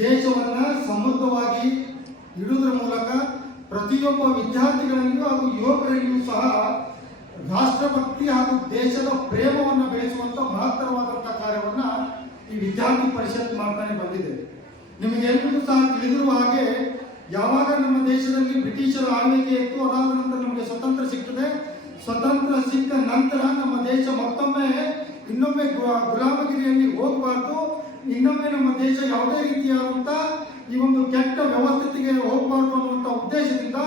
ದೇಶವನ್ನ ಸಮೃದ್ಧವಾಗಿ ಇಡುವುದರ ಮೂಲಕ ಪ್ರತಿಯೊಬ್ಬ ವಿದ್ಯಾರ್ಥಿಗಳಲ್ಲಿಯೂ ಹಾಗೂ ಯುವಕರಲ್ಲಿಯೂ ಸಹ ರಾಷ್ಟ್ರಭಕ್ತಿ ಹಾಗೂ ದೇಶದ ಪ್ರೇಮವನ್ನು ಬೆಳೆಸುವಂತ ಮಹತ್ತರವಾದಂತಹ ಕಾರ್ಯವನ್ನ ಈ ವಿದ್ಯಾರ್ಥಿ ಪರಿಷತ್ ಮಾಡ್ತಾನೆ ಬಂದಿದೆ. ನಿಮಗೆಲ್ಲರಿಗೂ ಸಹ ತಿಳಿದಿರುವ ಹಾಗೆ ಯಾವಾಗ ನಮ್ಮ ದೇಶದಲ್ಲಿ ಬ್ರಿಟಿಷರ ಆಳ್ವಿಕೆ ಇತ್ತು, ಅದಾದ ನಂತರ ನಮಗೆ ಸ್ವತಂತ್ರ ಸಿಗ್ತದೆ. ಸ್ವತಂತ್ರ ಸಿಕ್ಕ ನಂತರ ನಮ್ಮ ದೇಶ ಇನ್ನೊಮ್ಮೆ ಗುಲಾಮಗಿರಿಯಲ್ಲಿ ಹೋಗಬಾರ್ದು, ಇನ್ನೊಮ್ಮೆ ನಮ್ಮ ದೇಶ ಯಾವುದೇ ರೀತಿಯಾದಂತ ಈ ಒಂದು ಕೆಟ್ಟ ವ್ಯವಸ್ಥೆಗೆ ಹೋಗಬಾರ್ದು ಅನ್ನುವಂಥ ಉದ್ದೇಶದಿಂದ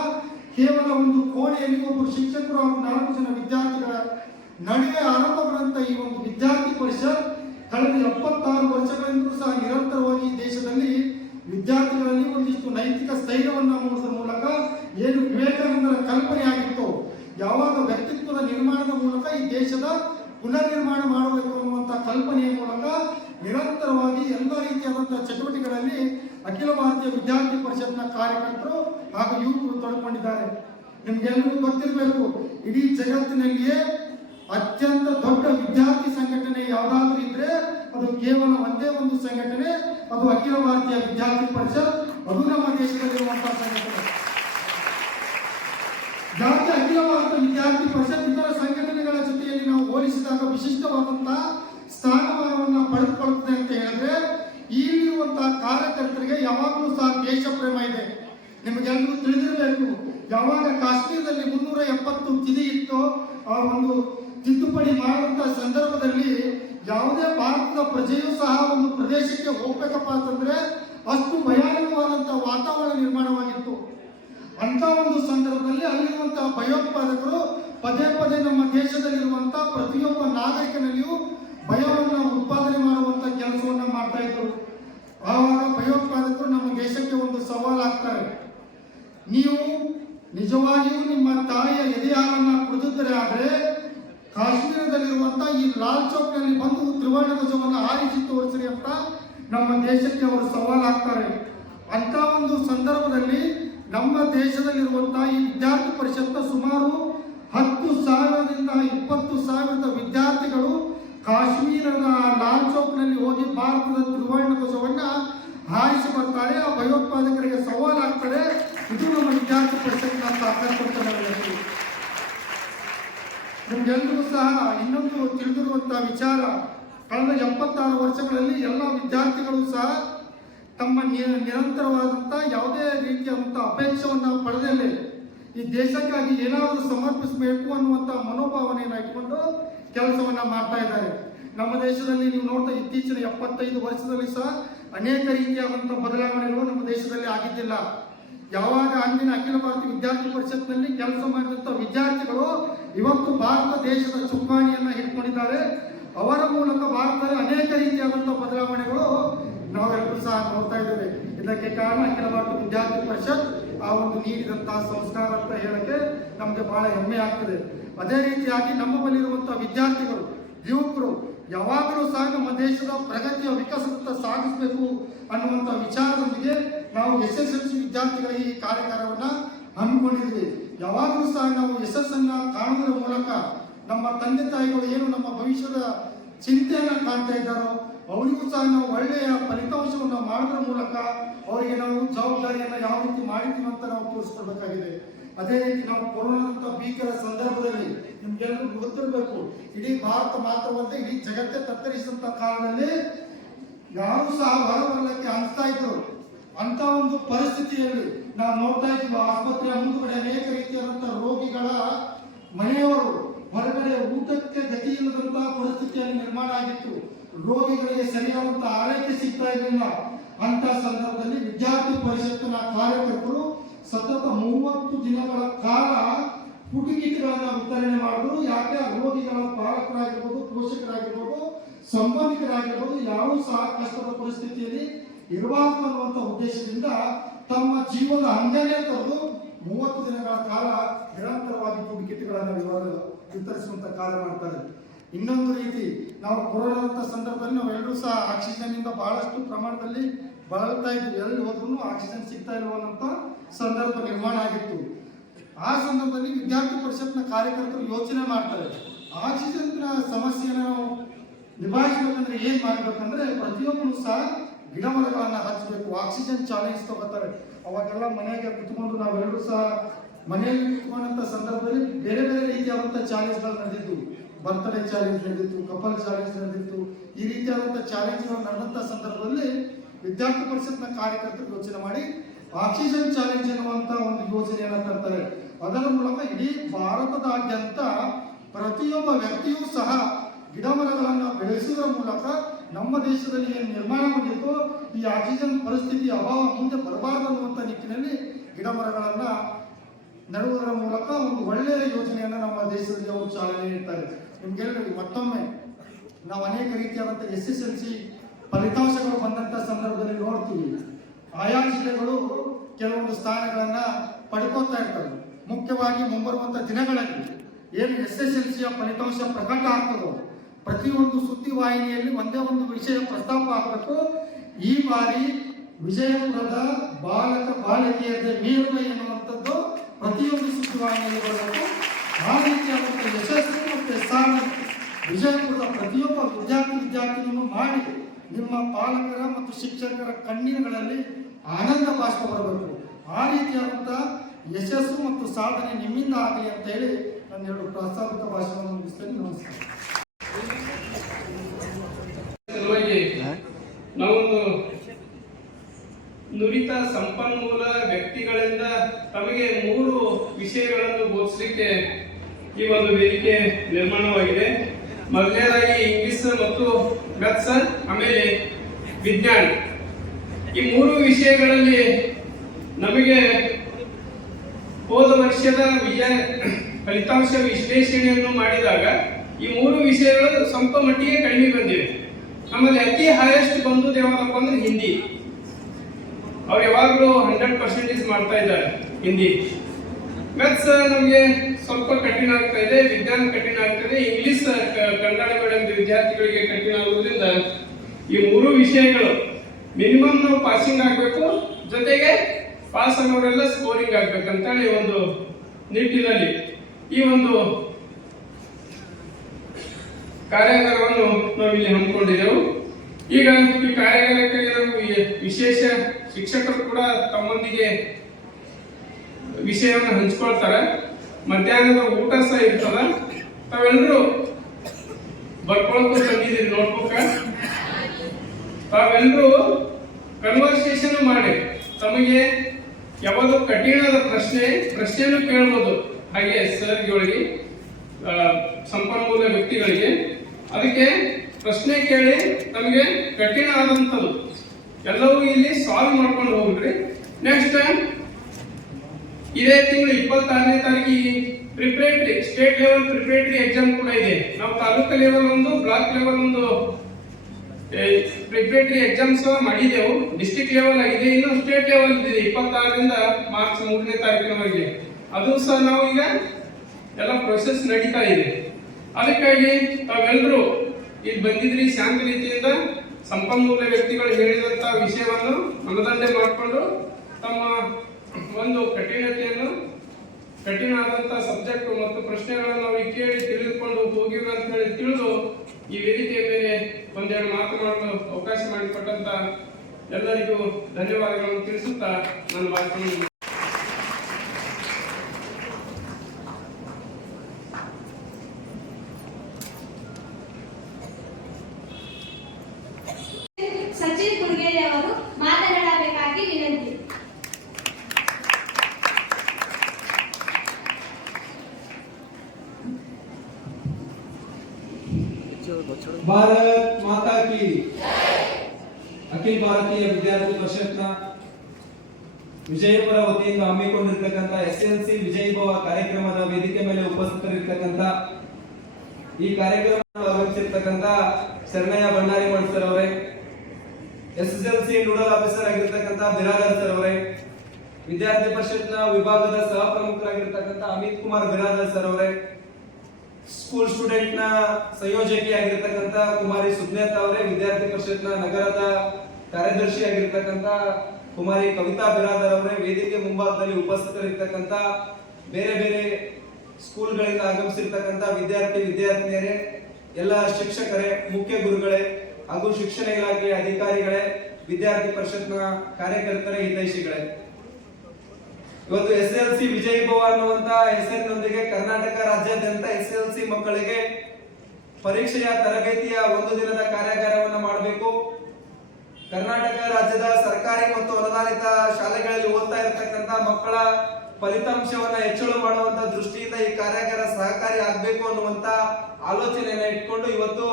ಕೇವಲ ಒಂದು ಕೋಣೆಯಲ್ಲಿ ಒಬ್ಬರು ಶಿಕ್ಷಕರು ಹಾಗೂ 4 ಜನ ವಿದ್ಯಾರ್ಥಿಗಳ ನಡುವೆ ಆರಂಭಗೊಂಡಂತ ಈ ಒಂದು ವಿದ್ಯಾರ್ಥಿ ಪರಿಷತ್ ಕಳೆದ 76 ವರ್ಷಗಳಿಂದಲೂ ಸಹ ನಿರಂತರವಾಗಿ ಈ ದೇಶದಲ್ಲಿ ವಿದ್ಯಾರ್ಥಿಗಳಲ್ಲಿ ಒಂದಿಷ್ಟು ನೈತಿಕ ಸ್ಥೈರ್ಯವನ್ನು ಮೂಡಿಸುವ ಮೂಲಕ ಏನು ವಿವೇಕಾನಂದರ ಕಲ್ಪನೆ ಆಗಿತ್ತು, ಯಾವಾಗ ವ್ಯಕ್ತಿತ್ವದ ನಿರ್ಮಾಣದ ಮೂಲಕ ಈ ದೇಶದ ಪುನರ್ನಿರ್ಮಾಣ ಮಾಡಬೇಕು ಅನ್ನುವಂಥ ಕಲ್ಪನೆಯ ಮೂಲಕ ನಿರಂತರವಾಗಿ ಎಲ್ಲ ರೀತಿಯಾದಂತಹ ಚಟುವಟಿಕೆಗಳಲ್ಲಿ ಅಖಿಲ ಭಾರತೀಯ ವಿದ್ಯಾರ್ಥಿ ಪರಿಷತ್ನ ಕಾರ್ಯಕರ್ತರು ಹಾಗೂ ಯುವಕರು ತೊಡಗಿಕೊಂಡಿದ್ದಾರೆ. ನಿಮ್ಗೆಲ್ಲರಿಗೂ ಗೊತ್ತಿರಬೇಕು, ಇಡೀ ಜಗತ್ತಿನಲ್ಲಿಯೇ ಅತ್ಯಂತ ದೊಡ್ಡ ವಿದ್ಯಾರ್ಥಿ ಸಂಘಟನೆ ಯಾವುದಾದ್ರೂ ಇದ್ರೆ ಅದು ಕೇವಲ ಒಂದೇ ಒಂದು ಸಂಘಟನೆ, ಅದು ಅಖಿಲ ಭಾರತೀಯ ವಿದ್ಯಾರ್ಥಿ ಪರಿಷತ್. ಅದು ನಮ್ಮ ದೇಶದಲ್ಲಿರುವಂತಹ ಸಂಘಟನೆ. ಯಾಕೆ ಅಖಿಲ ಭಾರತ ವಿದ್ಯಾರ್ಥಿ ಪರಿಷತ್ ಇತರ ಸಂಘಟನೆಗಳ ಜೊತೆಯಲ್ಲಿ ನಾವು ಹೋಲಿಸಿದಾಗ ವಿಶಿಷ್ಟವಾದಂತಹ ಸ್ಥಾನಮಾನವನ್ನು ಪಡೆದುಕೊಳ್ಳುತ್ತದೆ ಅಂತ ಹೇಳಿದ್ರೆ, ಇಲ್ಲಿರುವಂತಹ ಕಾರ್ಯಕರ್ತರಿಗೆ ಯಾವಾಗಲೂ ಸಹ ದೇಶ ಪ್ರೇಮ ಇದೆ. ನಿಮಗೆಲ್ಲರೂ ತಿಳಿದಿರಬೇಕು, ಯಾವಾಗ ಕಾಶ್ಮೀರದಲ್ಲಿ 370 ತಿಥಿ ಇತ್ತು, ಆ ಒಂದು ತಿದ್ದುಪಡಿ ಮಾಡುವಂತಹ ಸಂದರ್ಭದಲ್ಲಿ ಯಾವುದೇ ಭಾರತದ ಪ್ರಜೆಯೂ ಸಹ ಒಂದು ಪ್ರದೇಶಕ್ಕೆ ಹೋಗ್ಬೇಕಪ್ಪ ಅಂತಂದ್ರೆ ಅಷ್ಟು ಭಯಾನಕವಾದಂತಹ ವಾತಾವರಣ ನಿರ್ಮಾಣವಾಗಿತ್ತು. ಅಂತ ಒಂದು ಸಂದರ್ಭದಲ್ಲಿ ಅಲ್ಲಿರುವಂತಹ ಭಯೋತ್ಪಾದಕರು ಪದೇ ಪದೇ ನಮ್ಮ ದೇಶದಲ್ಲಿರುವಂತಹ ಪ್ರತಿಯೊಬ್ಬ ನಾಗರಿಕನಲ್ಲಿಯೂ ಭಯವನ್ನು ಉತ್ಪಾದನೆ ಮಾಡುವಂತ ಕೆಲಸವನ್ನ ಮಾಡ್ತಾ ಇದ್ರು. ಆವಾಗ ಭಯೋತ್ಪಾದಕರು ನಮ್ಮ ದೇಶಕ್ಕೆ ಒಂದು ಸವಾಲು ಹಾಕ್ತಾರೆ, ನೀವು ನಿಜವಾಗಿಯೂ ನಿಮ್ಮ ತಾಯಿಯ ಎದೆಹಾಲನ್ನ ಕುಡಿದಿದ್ದರೆ ಆದ್ರೆ ಕಾಶ್ಮೀರದಲ್ಲಿರುವಂತಹ ಈ ಲಾಲ್ ಚೌಕ್ನಲ್ಲಿ ಬಂದು ತ್ರಿವರ್ಣ ಧ್ವಜವನ್ನು ಹಾರಿಸಿ ತೋರಿಸ್ರಿ ಅಂತ ನಮ್ಮ ದೇಶಕ್ಕೆ ಅವರು ಸವಾಲು ಹಾಕ್ತಾರೆ. ಅಂತ ಒಂದು ಸಂದರ್ಭದಲ್ಲಿ ನಮ್ಮ ದೇಶದಲ್ಲಿರುವಂತಹ ಈ ವಿದ್ಯಾರ್ಥಿ ಪರಿಷತ್ನ ಸುಮಾರು 10,000ದಿಂದ 20,000 ವಿದ್ಯಾರ್ಥಿಗಳು ಕಾಶ್ಮೀರದ ಲಾಲ್ ಚೌಕ್ನಲ್ಲಿ ಹೋಗಿ ಭಾರತದ ತ್ರಿವರ್ಣ ಧ್ವಜವನ್ನ ಹಾರಿಸಿ ಬರ್ತಾರೆ. ಆ ಭಯೋತ್ಪಾದಕರಿಗೆ ಸವಾಲು ಹಾಕ್ತಾರೆ. ಇದು ನಮ್ಮ ವಿದ್ಯಾರ್ಥಿ ಪರಿಷತ್ನ ತಾಕತ್ತು. ನಿಮ್ಗೆಲ್ಲರಿಗೂ ಸಹ ಇನ್ನೊಂದು ತಿಳಿದಿರುವಂತಹ ವಿಚಾರ, ಕಳೆದ 76 ವರ್ಷಗಳಲ್ಲಿ ಎಲ್ಲ ವಿದ್ಯಾರ್ಥಿಗಳು ಸಹ ತಮ್ಮ ನಿರಂತರವಾದಂತಹ ಯಾವುದೇ ರೀತಿಯಾದಂತಹ ಅಪೇಕ್ಷೆಯನ್ನು ಪಡೆದಲ್ಲಿ ಈ ದೇಶಕ್ಕಾಗಿ ಏನಾದರೂ ಸಮರ್ಪಿಸಬೇಕು ಅನ್ನುವಂಥ ಮನೋಭಾವನೆಯನ್ನು ಇಟ್ಕೊಂಡು ಕೆಲಸವನ್ನ ಮಾಡ್ತಾ ಇದ್ದಾರೆ. ನಮ್ಮ ದೇಶದಲ್ಲಿ ನೀವು ನೋಡ್ತಾ ಇತ್ತೀಚಿನ 75 ವರ್ಷದಲ್ಲಿ ಸಹ ಅನೇಕ ರೀತಿಯಾದಂತಹ ಬದಲಾವಣೆಗಳು ನಮ್ಮ ದೇಶದಲ್ಲಿ ಆಗಿದ್ದಿಲ್ಲ. ಯಾವಾಗ ಅಂದಿನ ಅಖಿಲ ಭಾರತೀಯ ವಿದ್ಯಾರ್ಥಿ ಪರಿಷತ್ನಲ್ಲಿ ಕೆಲಸ ಮಾಡಿದಂಥ ವಿದ್ಯಾರ್ಥಿಗಳು ಇವತ್ತು ಭಾರತ ದೇಶದ ಚುಕ್ಕಾಣಿಯನ್ನ ಹಿಡ್ಕೊಂಡಿದ್ದಾರೆ. ಅವರ ಮೂಲಕ ಭಾರತದಲ್ಲಿ ಅನೇಕ ರೀತಿಯಾದಂತಹ ಬದಲಾವಣೆಗಳು ನಾವೆಲ್ಲರೂ ಸಹ ನೋಡ್ತಾ ಇದ್ದೇವೆ. ಇದಕ್ಕೆ ಕಾರಣ ಅಖಿಲ ಭಾರತ ವಿದ್ಯಾರ್ಥಿ ಪರಿಷತ್ ಆ ಒಂದು ನೀಡಿದಂತಹ ಸಂಸ್ಕಾರ ಅಂತ ಹೇಳಕ್ಕೆ ನಮಗೆ ಬಹಳ ಹೆಮ್ಮೆ ಆಗ್ತದೆ. ಅದೇ ರೀತಿಯಾಗಿ ನಮ್ಮ ಬಳಿರುವಂತಹ ವಿದ್ಯಾರ್ಥಿಗಳು, ಯುವಕರು ಯಾವಾಗಲೂ ಸಹ ನಮ್ಮ ದೇಶದ ಪ್ರಗತಿಯ ವಿಕಸನತ್ತ ಸಾಗಿಸಬೇಕು ಅನ್ನುವಂಥ ವಿಚಾರದೊಂದಿಗೆ ನಾವು SSLC ವಿದ್ಯಾರ್ಥಿಗಳಿಗೆ ಈ ಕಾರ್ಯಕ್ರಮವನ್ನ ಹಮ್ಮಿಕೊಂಡಿದ್ವಿ. ಯಾವಾಗಲೂ ಸಹ ನಾವು ಯಶಸ್ಸನ್ನ ಕಾಣುವುದರ ಮೂಲಕ ನಮ್ಮ ತಂದೆ ತಾಯಿಗಳು ಏನು ನಮ್ಮ ಭವಿಷ್ಯದ ಚಿಂತೆಯನ್ನ ಕಾಣ್ತಾ ಇದ್ದಾರೋ ಅವರಿಗೂ ಸಹ ನಾವು ಒಳ್ಳೆಯ ಫಲಿತಾಂಶವನ್ನು ಮಾಡೋದ್ರ ಮೂಲಕ ಅವರಿಗೆ ನಾವು ಜವಾಬ್ದಾರಿಯನ್ನು ಯಾವ ರೀತಿ ಮಾಡಿದ್ದೀವಿ ಅಂತ ನಾವು ತೋರಿಸ್ಕೊಳ್ಬೇಕಾಗಿದೆ. ಅದೇ ರೀತಿ ನಾವು ಕೊರೋನಾದಂತ ಭೀಕರ ಸಂದರ್ಭದಲ್ಲಿ ನಿಮ್ಗೆಲ್ಲರಿಗೂ ಗೊತ್ತಿರಬೇಕು, ಇಡೀ ಭಾರತ ಮಾತ್ರವಲ್ಲದೆ ಇಡೀ ಜಗತ್ತೇ ತತ್ತರಿಸಿದಂತ ಕಾಲದಲ್ಲಿ ಯಾರು ಸಹ ಹೊರಬರಲಿಕ್ಕೆ ಅನಿಸ್ತಾ ಇದ್ರು. ಅಂತ ಒಂದು ಪರಿಸ್ಥಿತಿಯಲ್ಲಿ ನಾವು ನೋಡ್ತಾ ಇದ್ವಿ, ಆಸ್ಪತ್ರೆಯ ಮುಂದುಗಡೆ ಅನೇಕ ರೀತಿಯಾದಂತಹ ರೋಗಿಗಳ ಮನೆಯವರು ಹೊರಗಡೆ ಊಟಕ್ಕೆ ಗತಿ ಇಲ್ಲದಂತಹ ಪರಿಸ್ಥಿತಿಯಲ್ಲಿ ನಿರ್ಮಾಣ ಆಗಿತ್ತು. ರೋಗಿಗಳಿಗೆ ಸರಿಯಾದಂತಹ ಆರೈಕೆ ಸಿಗ್ತಾ ಇರಲಿಲ್ಲ. ಅಂತ ಸಂದರ್ಭದಲ್ಲಿ ವಿದ್ಯಾರ್ಥಿ ಪರಿಷತ್ತಿನ ಕಾರ್ಯಕರ್ತರು ಸತತ 30 ದಿನಗಳ ಕಾಲ ಫುಡ್ ಕಿಟ್ಗಳನ್ನ ವಿತರಣೆ ಮಾಡಿದ್ರು. ಯಾಕೆ ರೋಗಿಗಳ ಪಾಲಕರಾಗಿರ್ಬೋದು, ಪೋಷಕರಾಗಿರ್ಬೋದು, ಸಂಬಂಧಿಕರಾಗಿರ್ಬೋದು ಯಾರೂ ಸಹ ಕಷ್ಟದ ಪರಿಸ್ಥಿತಿಯಲ್ಲಿ ಇರಬಾರದು ಅನ್ನುವಂಥ ಉದ್ದೇಶದಿಂದ ತಮ್ಮ ಜೀವದ ಅಂಗನೇ ತಂದು 30 ದಿನಗಳ ಕಾಲ ನಿರಂತರವಾಗಿ ಫುಡ್ ಕಿಟ್ಗಳನ್ನು ವಿತರಿಸುವಂತ ಕಾರ್ಯ ಮಾಡ್ತಾರೆ. ಇನ್ನೊಂದು ರೀತಿ ನಾವು ಕೊರೋನಾದಂಥ ಸಂದರ್ಭದಲ್ಲಿ ನಾವೆಲ್ಲರೂ ಸಹ ಆಕ್ಸಿಜನ್ ಇಂದ ಬಹಳಷ್ಟು ಪ್ರಮಾಣದಲ್ಲಿ ಬಳಲ್ತಾ ಇದ್ವಿ. ಎಲ್ಲಿ ಹೋದ್ರೂ ಆಕ್ಸಿಜನ್ ಸಿಗ್ತಾ ಇಲ್ವ ಅನ್ನೋಂಥ ಸಂದರ್ಭ ನಿರ್ಮಾಣ ಆಗಿತ್ತು. ಆ ಸಂದರ್ಭದಲ್ಲಿ ವಿದ್ಯಾರ್ಥಿ ಪರಿಷತ್ನ ಕಾರ್ಯಕರ್ತರು ಯೋಚನೆ ಮಾಡ್ತಾರೆ, ಆಕ್ಸಿಜನ್ ಸಮಸ್ಯೆಯನ್ನು ನಾವು ನಿಭಾಯಿಸಬೇಕಂದ್ರೆ ಏನ್ ಮಾಡ್ಬೇಕಂದ್ರೆ ಪ್ರತಿಯೊಬ್ಬರು ಸಹ ಗಿಡ ಮರಗಳನ್ನು ಹಚ್ಚಬೇಕು. ಆಕ್ಸಿಜನ್ ಚಾಲೆಂಜ್ ತಗೋತಾರೆ. ಅವಾಗೆಲ್ಲ ಮನೆಗೆ ಕುತ್ಕೊಂಡು ನಾವೆಲ್ಲರೂ ಸಹ ಮನೆಯಲ್ಲಿ ಕುತ್ಕೊಂಡಂಥ ಸಂದರ್ಭದಲ್ಲಿ ಬೇರೆ ಬೇರೆ ರೀತಿಯಾದಂಥ ಚಾಲೆಂಜ್ಗಳು ನಡೆದಿತ್ತು. ಬರ್ತ್ಡೇ ಚಾಲೆಂಜ್ ನಡೆದಿತ್ತು, ಕಪಲ್ ಚಾಲೆಂಜ್ ನಡೆದಿತ್ತು. ಈ ರೀತಿಯಾದಂಥ ಚಾಲೆಂಜ್ಗಳು ನಡೆದಂಥ ಸಂದರ್ಭದಲ್ಲಿ ವಿದ್ಯಾರ್ಥಿ ಪರಿಷತ್ನ ಕಾರ್ಯಕರ್ತರು ಯೋಚನೆ ಮಾಡಿ ಆಕ್ಸಿಜನ್ ಚಾಲೆಂಜ್ ಎನ್ನುವಂಥ ಒಂದು ಯೋಜನೆಯನ್ನು ತರ್ತಾರೆ. ಅದರ ಮೂಲಕ ಇಡೀ ಭಾರತದಾದ್ಯಂತ ಪ್ರತಿಯೊಬ್ಬ ವ್ಯಕ್ತಿಯೂ ಸಹ ಗಿಡ ಮರಗಳನ್ನು ಬೆಳೆಸುವುದರ ಮೂಲಕ ನಮ್ಮ ದೇಶದಲ್ಲಿ ಏನು ನಿರ್ಮಾಣವಾಗಿತ್ತು ಈ ಆಕ್ಸಿಜನ್ ಪರಿಸ್ಥಿತಿ ಅಭಾವ ಮುಂದೆ ಬರಬಾರದು ಅನ್ನುವಂಥ ನಿಟ್ಟಿನಲ್ಲಿ ಗಿಡ ಮರಗಳನ್ನು ನೆಡುವುದರ ಮೂಲಕ ಒಂದು ಒಳ್ಳೆಯ ಯೋಜನೆಯನ್ನು ನಮ್ಮ ದೇಶದಲ್ಲಿ ಅವರು ಚಾಲನೆ ನೀಡ್ತಾರೆ. ನಿಮ್ಗೆ ಹೇಳಿ ಮತ್ತೊಮ್ಮೆ ನಾವು ಅನೇಕ ರೀತಿಯಾದಂಥ SSLC ಫಲಿತಾಂಶಗಳು ಬಂದಂಥ ಸಂದರ್ಭದಲ್ಲಿ ನೋಡ್ತೀವಿ, ಆಯಾ ಜಿಲ್ಲೆಗಳು ಕೆಲವೊಂದು ಸ್ಥಾನಗಳನ್ನು ಪಡ್ಕೋತಾ ಇರ್ತವೆ. ಮುಖ್ಯವಾಗಿ ಮುಂಬರುವಂಥ ದಿನಗಳಲ್ಲಿ ಏನು SSLCಯ ಫಲಿತಾಂಶ ಪ್ರಕಟ ಆಗ್ತದೋ ಪ್ರತಿಯೊಂದು ಸುದ್ದಿವಾಹಿನಿಯಲ್ಲಿ ಒಂದೇ ಒಂದು ವಿಷಯ ಪ್ರಸ್ತಾಪ ಆಗಬೇಕು. ಈ ಬಾರಿ ವಿಜಯಪುರದ ಬಾಲಕಿಯರ ಮೇಲುಗೈ ಎನ್ನುವಂಥದ್ದು ಪ್ರತಿಯೊಂದು ಸುದ್ದಿವಾಹಿನಿಯಲ್ಲಿ ಬರಬೇಕು. ಆ ರೀತಿಯಾದಂಥ ಯಶಸ್ಸು ಮತ್ತು ಸಾಧನೆ ವಿಜಯಪುರದ ಪ್ರತಿಯೊಬ್ಬ ವಿದ್ಯಾರ್ಥಿನಿಯನ್ನು ಮಾಡಿ ನಿಮ್ಮ ಪಾಲಕರ ಮತ್ತು ಶಿಕ್ಷಕರ ಕಣ್ಣೀರುಗಳಲ್ಲಿ ಆನಂದ ಬಾಷ್ಪ ಬರಬೇಕು. ಆ ರೀತಿಯಾದಂಥ ಯಶಸ್ಸು ಮತ್ತು ಸಾಧನೆ ನಿಮ್ಮಿಂದ ಆಗಲಿ ಅಂತ ಹೇಳಿ ನಾನು ಎರಡು ಪ್ರಾಸ್ತಾವಿಕ ಭಾಷಣವನ್ನು ಮುಗಿಸ್ತೇನೆ. ನಮಸ್ಕಾರ. ನಾವೊಂದು ನುರಿತ ಸಂಪನ್ಮೂಲ ವ್ಯಕ್ತಿಗಳಿಂದ ತಮಗೆ 3 ವಿಷಯಗಳನ್ನು ಬೋಧಿಸಲಿಕ್ಕೆ ಈ ಒಂದು ವೇದಿಕೆ ನಿರ್ಮಾಣವಾಗಿದೆ. ಮೊದಲನೇದಾಗಿ ಇಂಗ್ಲಿಷ್ ಮತ್ತು ಮ್ಯಾಥ್ಸ್, ಆಮೇಲೆ ವಿಜ್ಞಾನ. ಈ 3 ವಿಷಯಗಳಲ್ಲಿ ನಮಗೆ ಹೋದ ವರ್ಷದ ಫಲಿತಾಂಶ ವಿಶ್ಲೇಷಣೆಯನ್ನು ಮಾಡಿದಾಗ ಈ 3 ವಿಷಯಗಳು ಸ್ವಲ್ಪ ಮಟ್ಟಿಗೆ ಕಡಿಮೆ ಬಂದಿವೆ. ಆಮೇಲೆ ಅತಿ ಹೈಯೆಸ್ಟ್ ಬಂದುದು ಯಾವಾಗಪ್ಪ ಅಂದ್ರೆ ಹಿಂದಿ. ಅವ್ರು ಯಾವಾಗಲೂ 100% ಮಾಡ್ತಾ ಇದ್ದಾರೆ ಹಿಂದಿ. ಮ್ಯಾಥ್ಸ್ ನಮಗೆ ಸ್ವಲ್ಪ ಕಠಿಣ ಆಗ್ತಾ ಇದೆ, ವಿಜ್ಞಾನ ಕಠಿಣ ಆಗ್ತದೆ, ಇಂಗ್ಲಿಷ್ ಕನ್ನಡ ಮೀಡಿಯಂ ವಿದ್ಯಾರ್ಥಿಗಳಿಗೆ ಕಠಿಣ ಆಗುವುದರಿಂದ ಈ 3 ವಿಷಯಗಳು ಮಿನಿಮಮ್ ನಾವು ಪಾಸಿಂಗ್ ಆಗಬೇಕು, ಜೊತೆಗೆ ಪಾಸ್ ಆಗೋರೆಲ್ಲ ಸ್ಕೋರಿಂಗ್ ಆಗ್ಬೇಕಂತೇಳಿ ಒಂದು ನಿಟ್ಟಿನಲ್ಲಿ ಈ ಒಂದು ಕಾರ್ಯಾಗಾರವನ್ನು ನಾವು ಇಲ್ಲಿ ಹಮ್ಮಿಕೊಂಡಿದ್ದೆವು. ಈಗ ಈ ಕಾರ್ಯಾಗಾರಕ್ಕೆ ನಾವು ವಿಶೇಷ ಶಿಕ್ಷಕರು ಕೂಡ ತಮ್ಮೊಂದಿಗೆ ವಿಷಯವನ್ನು ಹಂಚ್ಕೊಳ್ತಾರೆ. ಮಧ್ಯಾಹ್ನದ ಊಟ ಸಹ ಇರ್ತದ. ತಾವೆಲ್ಲರೂ ಬರ್ಕೊಳ್ತು ಬಂದಿದ್ದೀರಿ ನೋಟ್ಬುಕ್. ತಾವೆಲ್ಲರೂ ಕನ್ವರ್ಸೇಷನ್ ಮಾಡಿ ತಮಗೆ ಯಾವುದು ಕಠಿಣದ ಪ್ರಶ್ನೆಯನ್ನು ಕೇಳ್ಬೋದು. ಹಾಗೆ ಸರ್ಗಳಿಗೆ, ಸಂಪನ್ಮೂಲ ವ್ಯಕ್ತಿಗಳಿಗೆ ಅದಕ್ಕೆ ಪ್ರಶ್ನೆ ಕೇಳಿ ನಮಗೆ ಕಠಿಣ ಆದಂಥದ್ದು ಎಲ್ಲವೂ ಇಲ್ಲಿ ಸಾಲ್ವ್ ಮಾಡ್ಕೊಂಡು ಹೋಗ್ರಿ. ನೆಕ್ಸ್ಟ್ ಇದೇ ತಿಂಗಳು 26ನೇ ತಾರೀಕಿಗೆ preparatory state level preparatory exam ಕೂಡ ಇದೆ. ನಾವು ತಾಲೂಕು ಲೆವೆಲ್ ಒಂದು, ಬ್ಲಾಕ್ ಲೆವೆಲ್ ಒಂದು ಪ್ರಿಪರೇಟರಿ ಎಕ್ಸಾಮ್ಸ್ ಮಾಡಿದೆವು. ಡಿಸ್ಟ್ರಿಕ್ಟ್ ಲೆವೆಲ್ ಆಗಿದೆ, ಇನ್ನು ಸ್ಟೇಟ್ ಲೆವೆಲ್ ಇದೆ 26ರಿಂದ ಮಾರ್ಚ್ 3ನೇ ತಾರೀಕಿನವರೆಗೆ. ಅದು ಸಹ ನಾವು ಈಗ ಎಲ್ಲ ಪ್ರೊಸೆಸ್ ನಡೀತಾ ಇದೆ. ಅದಕ್ಕಾಗಿ ತಾವೆಲ್ಲರೂ ಇಲ್ಲಿ ಬಂದಿದ್ರಿ ಶಾಂತ ರೀತಿಯಿಂದ ಸಂಪನ್ಮೂಲ ವ್ಯಕ್ತಿಗಳು ಹೇಳಿದಂತ ವಿಷಯವನ್ನು ಮನದಂಡೆ ಮಾಡಿಕೊಂಡು ತಮ್ಮ ಒಂದು ಕಠಿಣ ಆದಂತ ಸಬ್ಜೆಕ್ಟ್ ಮತ್ತು ಪ್ರಶ್ನೆಗಳನ್ನು ನಾವು ಕೇಳಿ ತಿಳಿದುಕೊಂಡು ಹೋಗಿವೆ ಅಂತ ಹೇಳಿ ತಿಳಿದು ಈ ವೇದಿಕೆಯ ಮೇಲೆ ಒಂದೆರಡು ಮಾತನಾಡಲು ಅವಕಾಶ ಮಾಡಿಕೊಟ್ಟಂತ ಎಲ್ಲರಿಗೂ ಧನ್ಯವಾದಗಳನ್ನು ತಿಳಿಸುತ್ತಾ ನನ್ನ ಮಾತನ್ನು ಸಚಿನ್ ಕುರ್ಗೇರಿ ಅವರು ಮಾತನಾಡಬೇಕಾಗಿ ವಿನಂತಿ. ಭಾರತ್ ಮಾತಾ ಕಿ ಅಖಿಲ ಭಾರತೀಯ ವಿದ್ಯಾರ್ಥಿ ಪರಿಷತ್ನ ವಿಜಯಪುರ ವತಿಯಿಂದ ಹಮ್ಮಿಕೊಂಡಿರ್ತಕ್ಕಂಥ SSLC ವಿಜಯಭವ ಕಾರ್ಯಕ್ರಮದ ವೇದಿಕೆ ಮೇಲೆ ಉಪಸ್ಥಿತರಿರ್ತಕ್ಕಂಥ ಈ ಕಾರ್ಯಕ್ರಮ ಆಗಮಿಸಿರ್ತಕ್ಕಂಥ ಶರಣಯ್ಯ ಭಂಡಾರಿ ಸರ್ ಅವರೇ, SSLC ನೋಡಲ್ ಆಫೀಸರ್ ಆಗಿರ್ತಕ್ಕಂಥ ಬಿರಾದರ್ ಸರ್ ಅವರೇ, ವಿದ್ಯಾರ್ಥಿ ಪರಿಷತ್ನ ವಿಭಾಗದ ಸಹ ಪ್ರಮುಖರಾಗಿರ್ತಕ್ಕಂಥ ಅಮಿತ್ ಕುಮಾರ್ ಬಿರಾದರ್ ಸರ್ ಅವರೇ, ಸ್ಕೂಲ್ ಸ್ಟೂಡೆಂಟ್ ನ ಸಂಯೋಜಕಿ ಆಗಿರ್ತಕ್ಕಂಥ ಕುಮಾರಿ ಸುಜ್ನೇತ್ ಅವರೇ, ವಿದ್ಯಾರ್ಥಿ ಪರಿಷತ್ನ ನಗರದ ಕಾರ್ಯದರ್ಶಿ ಆಗಿರ್ತಕ್ಕಂಥ ಕುಮಾರಿ ಕವಿತಾ ಬಿರಾದರ್ ಅವರೇ, ವೇದಿಕೆ ಮುಂಭಾಗದಲ್ಲಿ ಉಪಸ್ಥಿತರಿರ್ತಕ್ಕಂಥ ಬೇರೆ ಬೇರೆ ಸ್ಕೂಲ್ಗಳಿಂದ ಆಗಮಿಸಿರ್ತಕ್ಕಂಥ ವಿದ್ಯಾರ್ಥಿನಿಯರೇ, ಎಲ್ಲ ಶಿಕ್ಷಕರೇ, ಮುಖ್ಯ ಗುರುಗಳೇ ಹಾಗೂ ಶಿಕ್ಷಣ ಇಲಾಖೆಯ ಅಧಿಕಾರಿಗಳೇ, ವಿದ್ಯಾರ್ಥಿ ಪರಿಷತ್ನ ಕಾರ್ಯಕರ್ತರೇ, ಹಿತೈಷಿಗಳೇ, ಇವತ್ತು SLC ವಿಜಯಭವ ಅನ್ನುವಂತ ಹೆಸರಿನೊಂದಿಗೆ ಕರ್ನಾಟಕ ರಾಜ್ಯಾದ್ಯಂತ SLC ಮಕ್ಕಳಿಗೆ ಪರೀಕ್ಷೆಯ ತರಬೇತಿಯ ಒಂದು ದಿನದ ಕಾರ್ಯಾಗಾರವನ್ನು ಮಾಡಬೇಕು. ಕರ್ನಾಟಕ ರಾಜ್ಯದ ಸರ್ಕಾರಿ ಮತ್ತು ಅನುದಾನಿತ ಶಾಲೆಗಳಲ್ಲಿ ಓದ್ತಾ ಇರತಕ್ಕಂತ ಮಕ್ಕಳ ಫಲಿತಾಂಶವನ್ನ ಹೆಚ್ಚಳ ಮಾಡುವಂತ ದೃಷ್ಟಿಯಿಂದ ಈ ಕಾರ್ಯಾಗಾರ ಸಹಕಾರಿ ಆಗಬೇಕು ಅನ್ನುವಂತ ಆಲೋಚನೆಯನ್ನ ಇಟ್ಕೊಂಡು ಇವತ್ತು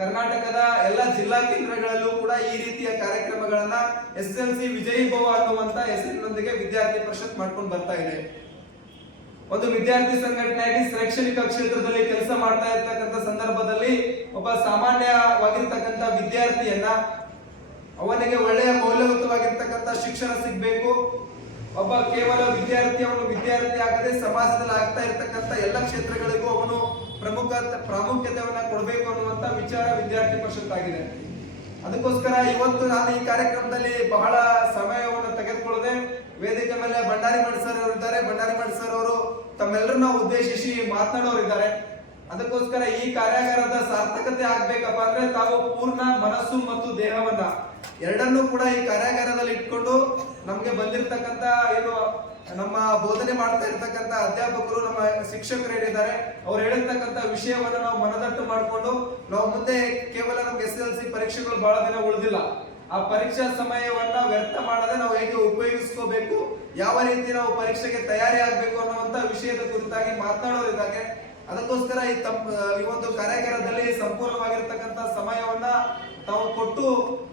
ಕರ್ನಾಟಕದ ಎಲ್ಲ ಜಿಲ್ಲಾ ಕೇಂದ್ರಗಳಲ್ಲೂ ಕೂಡ ಈ ರೀತಿಯ ಕಾರ್ಯಕ್ರಮಗಳನ್ನ SLC ವಿಜಯಭವ ಅನ್ನುವಂತ ಹೆಸರಿನೊಂದಿಗೆ ವಿದ್ಯಾರ್ಥಿ ಪರಿಷತ್ ಮಾಡ್ಕೊಂಡು ಬರ್ತಾ ಇದೆ. ಒಂದು ವಿದ್ಯಾರ್ಥಿ ಸಂಘಟನೆಯಾಗಿ ಶೈಕ್ಷಣಿಕ ಕ್ಷೇತ್ರದಲ್ಲಿ ಕೆಲಸ ಮಾಡ್ತಾ ಇರ್ತಕ್ಕಂಥ ಸಂದರ್ಭದಲ್ಲಿ ಒಬ್ಬ ಸಾಮಾನ್ಯವಾಗಿರ್ತಕ್ಕಂಥ ವಿದ್ಯಾರ್ಥಿಯನ್ನ ಅವನಿಗೆ ಒಳ್ಳೆಯ ಮೌಲ್ಯಯುತವಾಗಿರ್ತಕ್ಕಂಥ ಶಿಕ್ಷಣ ಸಿಗ್ಬೇಕು. ಒಬ್ಬ ಕೇವಲ ವಿದ್ಯಾರ್ಥಿ ಅವನು ವಿದ್ಯಾರ್ಥಿ ಆಗದೆ ಸಮಾಜದಲ್ಲಿ ಆಗ್ತಾ ಇರ್ತಕ್ಕಂಥ ಎಲ್ಲ ಕ್ಷೇತ್ರಗಳಿಗೂ ಅವನು ಪ್ರಾಮುಖ್ಯತೆಯನ್ನ ಕೊಡಬೇಕು ಅನ್ನುವಂತ ವಿಚಾರ ವಿದ್ಯಾರ್ಥಿ ಪರಿಷತ್ ಆಗಿದೆ. ಅದಕ್ಕೋಸ್ಕರ ಇವತ್ತು ನಾನು ಈ ಕಾರ್ಯಕ್ರಮದಲ್ಲಿ ಬಹಳ ಸಮಯವನ್ನು ತೆಗೆದುಕೊಳ್ಳದೆ ವೇದಿಕೆ ಮೇಲೆ ಭಂಡಾರಿ ಮಠ್ ಸರ್ ಅವರು ಇದ್ದಾರೆ. ಭಂಡಾರಿ ಮಠ್ ಸರ್ ಅವರು ತಮ್ಮೆಲ್ಲರನ್ನ ಉದ್ದೇಶಿಸಿ ಮಾತನಾಡೋರಿದ್ದಾರೆ. ಅದಕ್ಕೋಸ್ಕರ ಈ ಕಾರ್ಯಾಗಾರದ ಸಾರ್ಥಕತೆ ಆಗ್ಬೇಕಪ್ಪ ಅಂದ್ರೆ ತಾವು ಪೂರ್ಣ ಮನಸ್ಸು ಮತ್ತು ದೇಹವನ್ನ ಎರಡನ್ನೂ ಕೂಡ ಈ ಕಾರ್ಯಾಗಾರದಲ್ಲಿ ಇಟ್ಕೊಂಡು ನಮ್ಗೆ ಬಂದಿರತಕ್ಕಂತ ಏನು ನಮ್ಮ ಬೋಧನೆ ಮಾಡ್ತಾ ಇರ್ತಕ್ಕಂಥ ಅಧ್ಯಾಪಕರು, ನಮ್ಮ ಶಿಕ್ಷಕರು ಏನಿದ್ದಾರೆ ಅವ್ರು ಹೇಳಿರ್ತಕ್ಕಂಥ ವಿಷಯವನ್ನ ನಾವು ಮನದಟ್ಟು ಮಾಡಿಕೊಂಡು ನಾವು ಮುಂದೆ ಕೇವಲ ನಮ್ಗೆ SLC ಪರೀಕ್ಷೆಗಳು ಬಹಳ ದಿನ ಉಳಿದಿಲ್ಲ. ಆ ಪರೀಕ್ಷಾ ಸಮಯವನ್ನ ವ್ಯರ್ಥ ಮಾಡದೆ ನಾವು ಹೇಗೆ ಉಪಯೋಗಿಸ್ಕೋಬೇಕು, ಯಾವ ರೀತಿ ನಾವು ಪರೀಕ್ಷೆಗೆ ತಯಾರಿ ಆಗ್ಬೇಕು ಅನ್ನುವಂತ ವಿಷಯದ ಕುರಿತಾಗಿ ಮಾತನಾಡೋರಿದ್ದಾರೆ. ಅದಕ್ಕೋಸ್ಕರ ಈ ಒಂದು ಕಾರ್ಯಾಗಾರದಲ್ಲಿ ಸಂಪೂರ್ಣವಾಗಿರ್ತಕ್ಕಂಥ ಸಮಯವನ್ನ ತಾವು ಕೊಟ್ಟು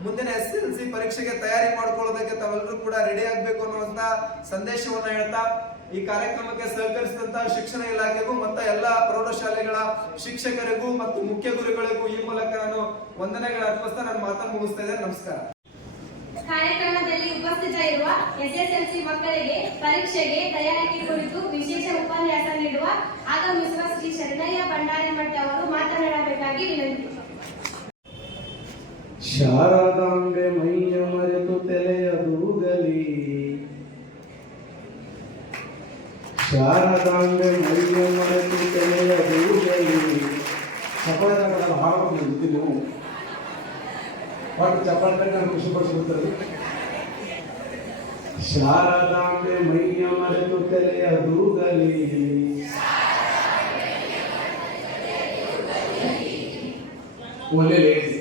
ಮುಂದಿನ SLC ಪರೀಕ್ಷೆಗೆ ತಯಾರಿ ಮಾಡ್ಕೊಳ್ಳೋದಕ್ಕೆ ತಾವೆಲ್ಲರೂ ಕೂಡ ರೆಡಿ ಆಗ್ಬೇಕು ಅನ್ನುವಂತ ಸಂದೇಶವನ್ನ ಹೇಳ್ತಾ ಈ ಕಾರ್ಯಕ್ರಮಕ್ಕೆ ಸಹಕರಿಸಿದಂತ ಶಿಕ್ಷಣ ಇಲಾಖೆಗೂ ಮತ್ತು ಎಲ್ಲ ಪ್ರೌಢಶಾಲೆಗಳ ಶಿಕ್ಷಕರಿಗೂ ಮತ್ತು ಮುಖ್ಯ ಗುರುಗಳಿಗೂ ಈ ಮೂಲಕ ನಾನು ವಂದನೆಗಳ ಅರ್ಪಿಸ್ತಾ ನನ್ನ ಮಾತನ್ನು ಮುಗಿಸ್ತಾ ಇದ್ದೇನೆ. ನಮಸ್ಕಾರ. ಕಾರ್ಯಕ್ರಮದಲ್ಲಿ ಉಪಸ್ಥಿತರಿರುವ SSLC ಮಕ್ಕಳಿಗೆ ಪರೀಕ್ಷೆಗೆ ತಯಾರಿ ಕುರಿತು ವಿಶೇಷ ಉಪನ್ಯಾಸ ನೀಡುವ ಆಗಮಿಸುವ ಶ್ರೀ ಶರಣಯ್ಯ ಭಂಡಾರಿ ಮಠ್ ಅವರು ಮಾತನಾಡಬೇಕಾಗಿ ವಿನಂತಿ. ಶಾರದಾಂಬೆ ಮೈಯ ಮರೆತು ತಲೆಯ ದೂಗಲಿ, ಶಾರದಾಂಬೆ ಮೈಯ ಮರೆತು ತಲೆಯ ದೂಗಲಿ. ಚಪ್ಪಾಳೆ ಹಾಡಬೇಕು ನಿಂತು ನೀವು ಒಟ್ಟು ಚಪ್ಪಾಳೆ ನಾನು ಖುಷಿ ಪಡಿಸ್ಬಿಡ್ತಾರೆ. ಶಾರದಾಂಬೆ ಮೈಯ ಮರೆತು ತಲೆಯ ದೂಗಲಿ, ಒಳ್ಳೆ ಲೇಡಿ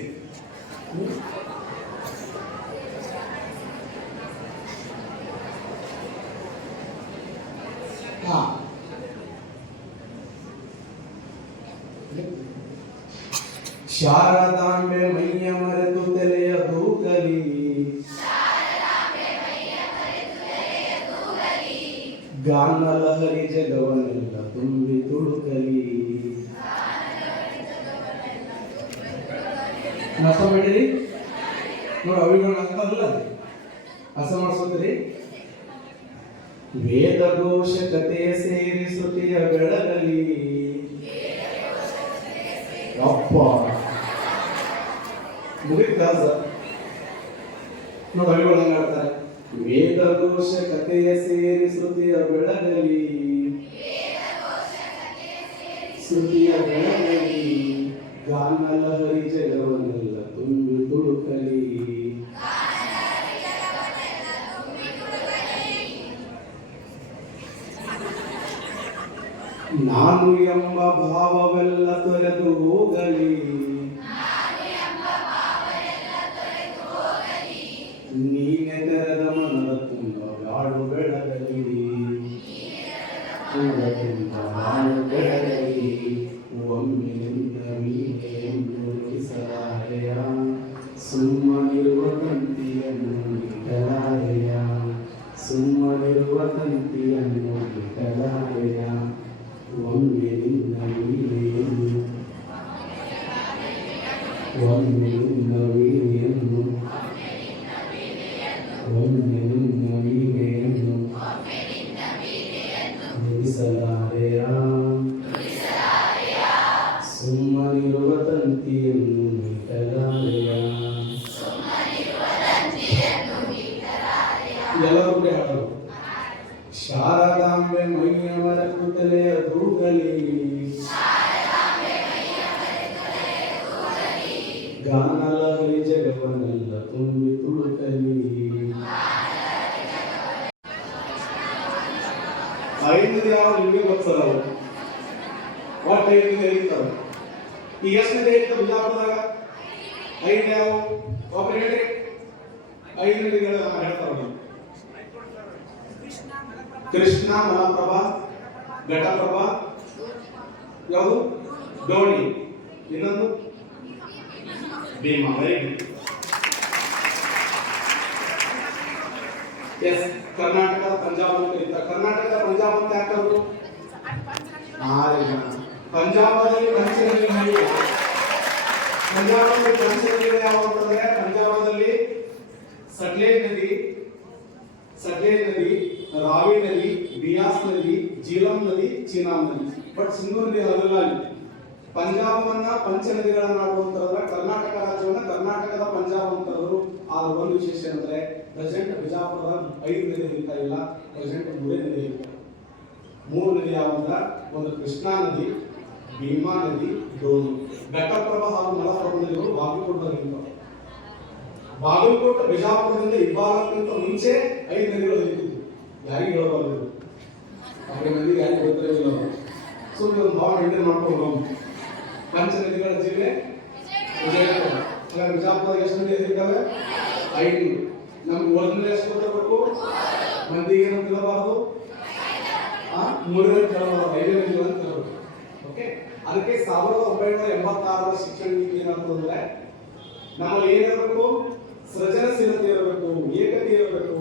ಶಾರದಾಂಬೆ ಮೈಯ ಮರೆತು ತಲೆಯ ದೂಗಲಿ, ಗಾನ ಲಹರಿ ಜಗವನ್ನೆಲ್ಲ ತುಂಬಿ ತುಳುಕಲಿ. ನಷ್ಟ ಮಾಡಿರಿ ನೋಡಿ, ಅವಿಗಳು ಅಂತಲ್ಲ ಹಸ ಮಾಡಿಸೋದ್ರಿ. ವೇದ ಘೋಷ ಕಥೆಯ ಸೇರಿ ಶ್ರುತಿಯ ಬೆಳಗಲಿ, ಅಪ್ಪ ಮುಗಿದ ಕಾಸ ನೋಡಿ, ಅವಿಗಳು ಹಂಗಾಡ್ತಾರೆ. ವೇದ ಘೋಷ ಕಥೆಯ ಸೇರಿ ಶ್ರುತಿಯ ಬೆಳಗಲಿ, ಶ್ರುತಿಯ ಬೆಳಗಲಿ, ಗಾನ ಲಹರಿ ಜಗವನ್ನೆಲ್ಲ ತುಂಬಿ ತುಳುಕಲಿ. ನಾನು ಎಂಬ ಭಾವವೆಲ್ಲ ತೊರೆದು ಹೋಗಲಿ, ನೀನೆ ತೆರೆದ ಮನದ ತುಂಬ ಬಾಳು ಬೆಳಗಲಿ, ಬಾಳು ಬೆಳಗಲಿ. ಒಮ್ಮೆ ನಿನ್ನ ನೀನೆಯನ್ನು ನುಡಿಸಲಾರೆಯ, ಸುಮ್ಮನಿರುವ ತಂತಿಯನ್ನು ಬಿಟ್ಟಲಾರೆಯ, ಸುಮ್ಮನಿರುವ ತಂತಿಯನ್ನು ಬಿಟ್ಟಲಾರೆಯ. ಒಮ್ಮೆ ನಿನ್ನ ವೀಣೆಯನ್ನು, ಒಮ್ಮೆ ನಿನ್ನ ವೀಣೆಯನ್ನು, ಒಮ್ಮೆ ನಿನ್ನ ವೀಣೆಯನ್ನು ನುಡಿಸಲಾರೆಯ, ಸುಮ್ಮನಿರುವ ತಂತಿಯನ್ನು ಬಿಟ್ಟಲಾರೆಯ. ಎಲ್ಲರೂ ಕೂಡ ಹಾಡೋದು. ಶಾರದಾಂಬೆ ಮೈಯ ಮರೆತು ತಲೆಯ ದೂಗಲಿ, ಗಾನ ಲಹರಿ ಜಗವನ್ನೆಲ್ಲ ತುಂಬಿ ತುಳುಕಲಿ. ಐದನೇದು ಯಾವ ನಿಮಗೆ ಗೊತ್ತದ ಒಟ್ಟು 5 ನದಿ ಇರ್ತಾವೆ. ಈಗ ಎಷ್ಟು ನದಿ ಐತೆ ಬಿಜಾಪುರದಾಗ? 5 ಯಾವ ಒಬ್ಬರು ಹೇಳಿ 5 ನದಿಗಳು ಹೇಳ್ತಾರೆ. ಕೃಷ್ಣ, ಮಲಪ್ರಭಾ, ಘಟಪ್ರಭಾ, ಯಾವುದು ಗೌಣಿ, ಇನ್ನೊಂದು Bhima. Very good. Yes, Karnataka Punjab ಅಂತ ಇರ್ತಾರೆ. ಕರ್ನಾಟಕ ಪಂಜಾಬ್ ಅಂತ ಯಾಕಂದ್ರು? ಪಂಜಾಬಲ್ಲಿ ಪಂಚನದಿ ನದಿ. ಪಂಜಾಬಲ್ಲಿ ಪಂಚನದಿ ಯಾವ ಅಂತಂದ್ರೆ ಪಂಜಾಬದಲ್ಲಿ ಸಟ್ಲೇಜ್ ನದಿ, ರಾವಿ ನದಿ, ಬಿಯಾಸ್ ನದಿ, ಜೀಲಂ ನದಿ, ಚೀನಾಬ್ ನದಿ. ಬಟ್ ಸಿಂಧೂ ನದಿ ಅದಲ್ಲ. ಅಲ್ಲಿ ಪಂಜಾಬವನ್ನ ಪಂಚನದಿಗಳನ್ನಾಡುವಂತಂದ್ರೆ ಕರ್ನಾಟಕ ರಾಜ್ಯವನ್ನ ಕರ್ನಾಟಕದ ಪಂಜಾಬ್ ಅಂತಂದ್ರು. ಆದ್ರೆ ಒಂದು ವಿಶೇಷ ಅಂದ್ರೆ ಪ್ರೆಸೆಂಟ್ ಬಿಜಾಪುರದ 5 ನದಿ ಹರಿತಾ ಇಲ್ಲ, ಪ್ರೆಸೆಂಟ್ 3 ನದಿ ಹರಿತಾ. 3 ನದಿ ಯಾವಂತ? ಒಂದು ಕೃಷ್ಣಾ ನದಿ, ಭೀಮಾ ನದಿ, ಡೋನಿ. ಘಟಪ್ರಭಾ ಹಾಗೂ ಮಲಪ್ರಭಾ ನದಿಗಳು ಬಾಗಲಕೋಟದಲ್ಲಿ ಇರ್ತಾವೆ. ಬಾಗಲಕೋಟೆ ಬಿಜಾಪುರದಿಂದ ಇಬ್ಬಾಗಕ್ಕಿಂತ ಮುಂಚೆ 5 ನದಿಗಳು ಹರಿತಿದ್ವು. ಯಾರಿಗೆ ಹೇಳಬಾರ್ದು, ಅವ್ರ ನದಿಗೆ ಯಾರಿಗೆ ಗೊತ್ತಿರಲಿಲ್ಲ. ಸುಮ್ಮನೆ ಒಂದು ಭಾವ ಮೇಂಟೈನ್ ಮಾಡ್ಕೊಂಡು ಹೋಗೋದು. ಪಂಚ ನದಿಗಳ ಜಿಲ್ಲೆ ವಿಜಯಪುರ. ಬಿಜಾಪುರ ಎಷ್ಟು ನದಿ ಹರಿತಾವೆ? 5. ನಮ್ಗೆ ಒಂದನೇ ಎಷ್ಟು ಗೊತ್ತಿರಬೇಕು? ಮಂದಿಗೆ ಏನು ತಿಳಬಾರದು, 3 ಕೇಳಬಾರದು, 5 ನದಿಗಳು ಅಂತ ಕೇಳಬೇಕು. ಓಕೆ, ಅದಕ್ಕೆ 1986 ಶಿಕ್ಷಣ ನೀತಿ ಏನಾಗ್ತದಂದ್ರೆ ನಮ್ಮಲ್ಲಿ ಏನಿರಬೇಕು? ಸೃಜನಶೀಲತೆ ಇರಬೇಕು, ಏಕತೆ ಇರಬೇಕು,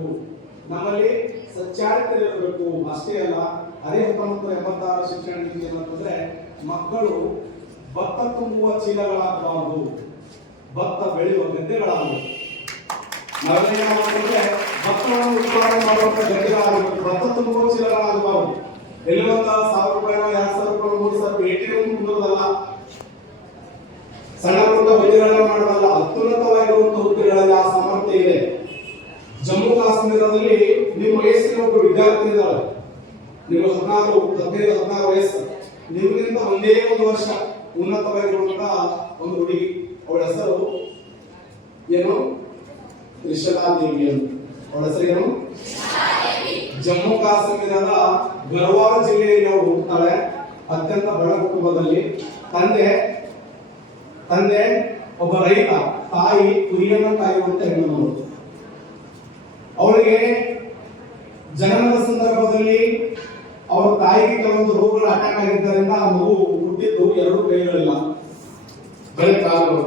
ನಮ್ಮಲ್ಲಿ ಸಚ್ಚಾರಿತ್ರ್ಯ ಇರಬೇಕು. ಅಷ್ಟೇ ಅಲ್ಲ, ಅದೇ 1986 ಶಿಕ್ಷಣ ನೀತಿ ಏನಂತಂದ್ರೆ ಮಕ್ಕಳು ಭತ್ತ ತುಂಬುವ ಚೀಲಗಳಾಗಬಾರದು, ಭತ್ತ ಬೆಳೆಯುವ ಗದ್ದೆಗಳಾಗಬೇಕು. ನಾವೇನು ಮಾಡ್ಬೇಕಂದ್ರೆ ಭತ್ತವನ್ನು ಉತ್ಪಾದನೆ ಮಾಡುವಂತ ಗದ್ದೆಗಳಾಗಬೇಕು, ಭತ್ತ ತುಂಬುವ ಚೀಲಗಳಾಗಬಾರದು. ಎಲ್ಲಿ ಒಂದು 1000 ರೂಪಾಯಿ, 2000 ರೂಪಾಯಿ, 3000 ATM ತುಂಬೋದಲ್ಲ, ಸಣ್ಣ ಪುಟ್ಟ ಹುದ್ದೆಗಳನ್ನು ಮಾಡೋದಲ್ಲ. ಅತ್ಯುನ್ನತವಾಗಿರುವಂತಹ ಹುದ್ದೆಗಳಲ್ಲಿ ಆ ಸಾಮರ್ಥ್ಯ ಇದೆ. ಜಮ್ಮು ಕಾಶ್ಮೀರದಲ್ಲಿ ನಿಮ್ಮ ವಯಸ್ಸಿನ ಒಬ್ಬ ವಿದ್ಯಾರ್ಥಿ ಇದ್ದಾಳೆ, ನೀವು 15-16 ವಯಸ್ಸು, ನಿಮಗಿಂತ ಒಂದೇ ಒಂದು ವರ್ಷ ಉನ್ನತವಾಗಿರುವಂತಹ ಒಂದು ಹುಡುಗಿ. ಅವಳ ಹೆಸರು ಏನು? ರಿಷಲಾ ದೇವಿ ಅಂತ. ಅವಳ ಹೆಸರು ಏನು? ಜಮ್ಮು ಕಾಶ್ಮೀರದ ಗರ್ವಾರ ಜಿಲ್ಲೆಯಲ್ಲಿ ಅವಳು ಹುಟ್ಟುತ್ತಾಳೆ. ಅತ್ಯಂತ ಬಡ ಕುಟುಂಬದಲ್ಲಿ. ತಂದೆ ಒಬ್ಬ ರೈತ, ತಾಯಿ ಕುರಿಯನ್ನ ಕಾಯುವಂತ ಹೆಣ್ಣು. ಅವಳಿಗೆ ಜನನದ ಸಂದರ್ಭದಲ್ಲಿ ಅವರ ತಾಯಿಗೆ ಕೆಲವೊಂದು ರೋಗಗಳು ಅಟ್ಯಾಕ್ ಆಗಿದ್ದರಿಂದ ಆ ಮಗು ಹುಟ್ಟಿದ್ದು 2 ಕೈಗಳಿಲ್ಲ, ಬರೀ ಕಾಲುಗಳು.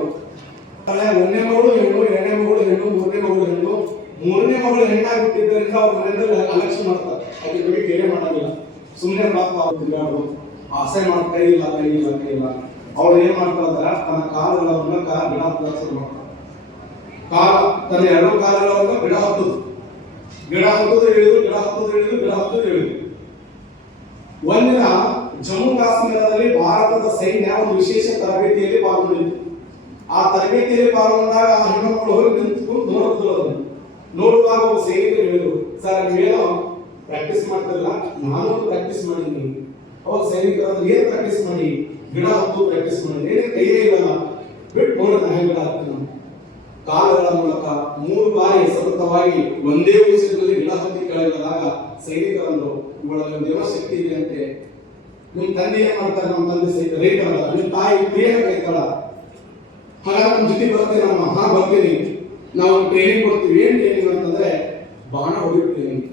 ಒಂದನೇ ಮಗಳು ಹೆಣ್ಣು, 2ನೇ ಮಗಳು ಹೆಣ್ಣು, 3ನೇ ಮಗಳು ಹೆಣ್ಣು. 3ನೇ ಮಗಳು ಹೆಣ್ಣಾಗಿ ಹುಟ್ಟಿದ್ದರಿಂದ ಅವ್ರ ಮನೆಯಲ್ಲಿ ಅಲಕ್ಷ್ಯ ಮಾಡ್ತಾರೆ. ಅದಕ್ಕೆ ಬಗ್ಗೆ ಕೇರೆ ಮಾಡೋದಿಲ್ಲ, ಸುಮ್ಮನೆ ತಿರುಗಾಡು, ಆಸೆ ಮಾಡಿ ಕೈ ಇಲ್ಲ. ಅವಳು ಏನ್ ಮಾಡ್ತಾರ? ತನ್ನ ಕಾಲುಗಳ ಮೂಲಕ ಗಿಡ ಹತ್ತಲು ಶುರು ಮಾಡ್ತಾರೆ. ತನ್ನ 2 ಕಾಲುಗಳ ಗಿಡ ಹತ್ತುದು ಇಳಿದು. ಒಂದಿನ ಜಮ್ಮು ಕಾಶ್ಮೀರದಲ್ಲಿ ಭಾರತದ ಸೈನ್ಯ ಒಂದು ವಿಶೇಷ ತರಬೇತಿಯಲ್ಲಿ ಪಾಲ್ಗೊಂಡಿತ್ತು. ಆ ತರಬೇತಿಯಲ್ಲಿ ಪಾಲ್ಗೊಂಡಾಗ ಆ ಹೆಣ್ಣುಮಕ್ಕಳು ಹೋಗಿ ನಿಂತ್ಕೊಂಡು ನೋಡುವಾಗ ಒಬ್ಬ ಸೈನಿಕರು ಹೇಳಿದ್ರು, ಸರ್ ನೀವೇನೋ ಪ್ರಾಕ್ಟೀಸ್ ಮಾಡ್ತಿರಲ್ಲ, ನಾನು ಪ್ರಾಕ್ಟೀಸ್ ಮಾಡಿದ್ದೀನಿ. ಅವಾಗ ಸೈನಿಕರು ಏನ್ ಪ್ರಾಕ್ಟೀಸ್ ಮಾಡಿ? ಗಿಡ ಹತ್ತು ಪ್ರಾಕ್ಟೀಸ್ ಮಾಡಿ. ಏನೇ ಕೈಯೇ ಇಲ್ಲಲ್ಲ, ಬಿಟ್ಟು ನೋಡಿ ನಾನು ಗಿಡ ಹತ್ತೀನಿ. ಕಾಲುಗಳ ಮೂಲಕ 3 ಬಾರಿ ಸತತವಾಗಿ ಒಂದೇ ಉಸಿರಿನಲ್ಲಿ ಗಿಡ ಹತ್ತಿ ಕೆಳಗಿದಾಗ ಸೈನಿಕರನ್ನು ಇವಳಲ್ಲಿ ಒಂದು ಏನೋ ಶಕ್ತಿ ಇದೆ ಅಂತೆ. ನಿಮ್ ತಂದೆ ಏನ್ ಮಾಡ್ತಾರೆ? ನಮ್ಮ ತಂದೆ ರೈತರಲ್ಲ, ನಿಮ್ ತಾಯಿ ಪ್ರಿಯನ ಕೈತಾಳ, ಹಾಗಾಗಿ ನಮ್ಮ ಜೊತೆ ಬರ್ತೇನೆ, ಬರ್ತೀನಿ, ನಾವು ಟ್ರೈನಿಂಗ್ ಕೊಡ್ತೀವಿ. ಏನ್ ಟ್ರೈನಿಂಗ್ ಅಂತಂದ್ರೆ ಬಾಣ ಹೊಡೆಯೋ ಟ್ರೈನಿಂಗ್.